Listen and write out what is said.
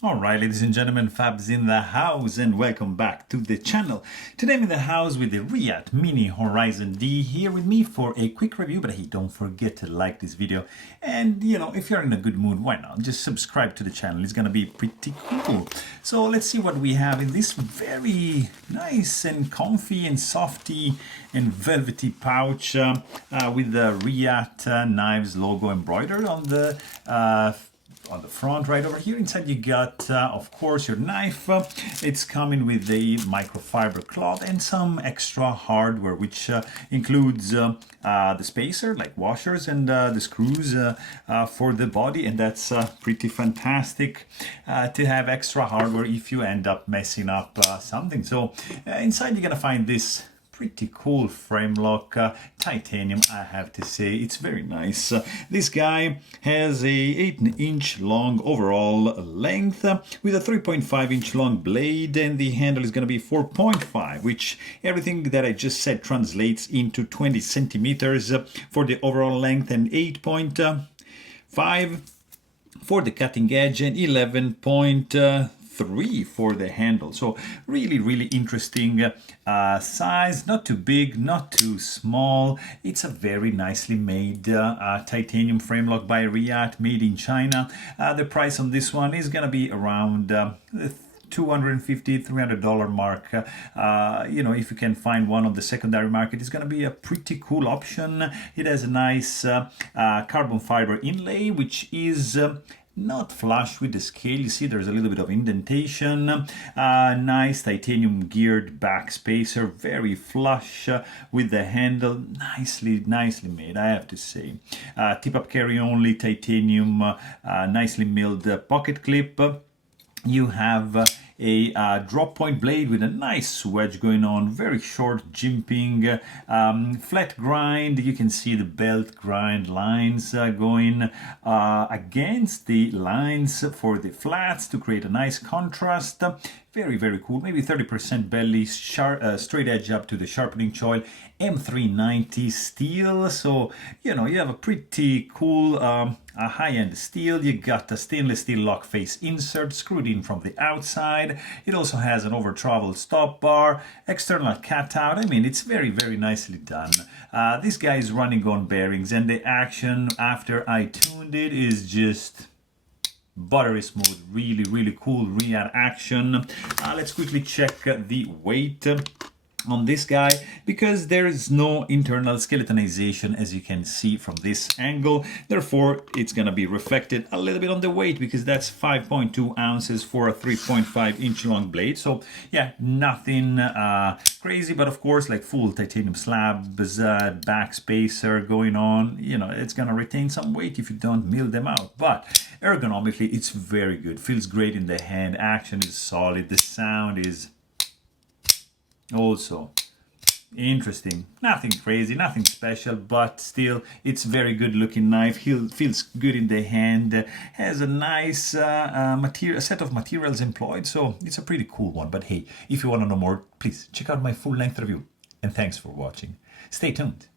Alright, ladies and gentlemen, Fabs in the house and welcome back to the channel. Today I'm in the house with the Reate Mini Horizon D here with me for a quick review, but hey, don't forget to like this video. And if you're in a good mood, why not? Just subscribe to the channel, it's gonna be pretty cool. So let's see what we have in this very nice and comfy and softy and velvety pouch with the Reate Knives logo embroidered on the front right over here. Inside you got of course your knife. It's coming with the microfiber cloth and some extra hardware, which includes the spacer like washers and the screws for the body, and that's pretty fantastic to have extra hardware if you end up messing up something. So inside you're gonna find this pretty cool frame lock, titanium, I have to say. It's very nice. This guy has a 8-inch long overall length with a 3.5-inch long blade, and the handle is going to be 4.5, which everything that I just said translates into 20 centimeters for the overall length and 8.5 for the cutting edge and 11.3 for the handle. So really interesting size, not too big, not too small. It's a very nicely made titanium frame lock by Reate, made in China. The price on this one is gonna be around $250-300 mark. If you can find one on the secondary market, it's going to be a pretty cool option. It has a nice carbon fiber inlay, which is not flush with the scale. You see there's a little bit of indentation. Nice titanium geared back spacer, very flush with the handle. Nicely made, I have to say. Tip up carry only titanium, nicely milled pocket clip. You have a drop point blade with a nice wedge going on, very short jimping, flat grind. You can see the belt grind lines going against the lines for the flats to create a nice contrast. Very cool. Maybe 30% belly, straight edge up to the sharpening choil, M390 steel. So you have a pretty cool a high-end steel. You got a stainless steel lock face insert screwed in from the outside. It also has an over-travel stop bar, external cutout. I mean, it's very nicely done. This guy is running on bearings, and the action after I tuned it is just buttery smooth. Really cool Reate action. Let's quickly check the weight on this guy, because there is no internal skeletonization, as you can see from this angle. Therefore, it's going to be reflected a little bit on the weight, because that's 5.2 ounces for a 3.5-inch long blade. So yeah, nothing crazy, but of course, like full titanium slabs, back spacer going on, it's going to retain some weight if you don't mill them out. But ergonomically, it's very good. Feels great in the hand. Action is solid. The sound is also interesting. Nothing crazy, nothing special, but still it's very good looking knife. Feels good in the hand, has a nice set of materials employed, so it's a pretty cool one. But hey, if you want to know more, please check out my full length review, and thanks for watching. Stay tuned.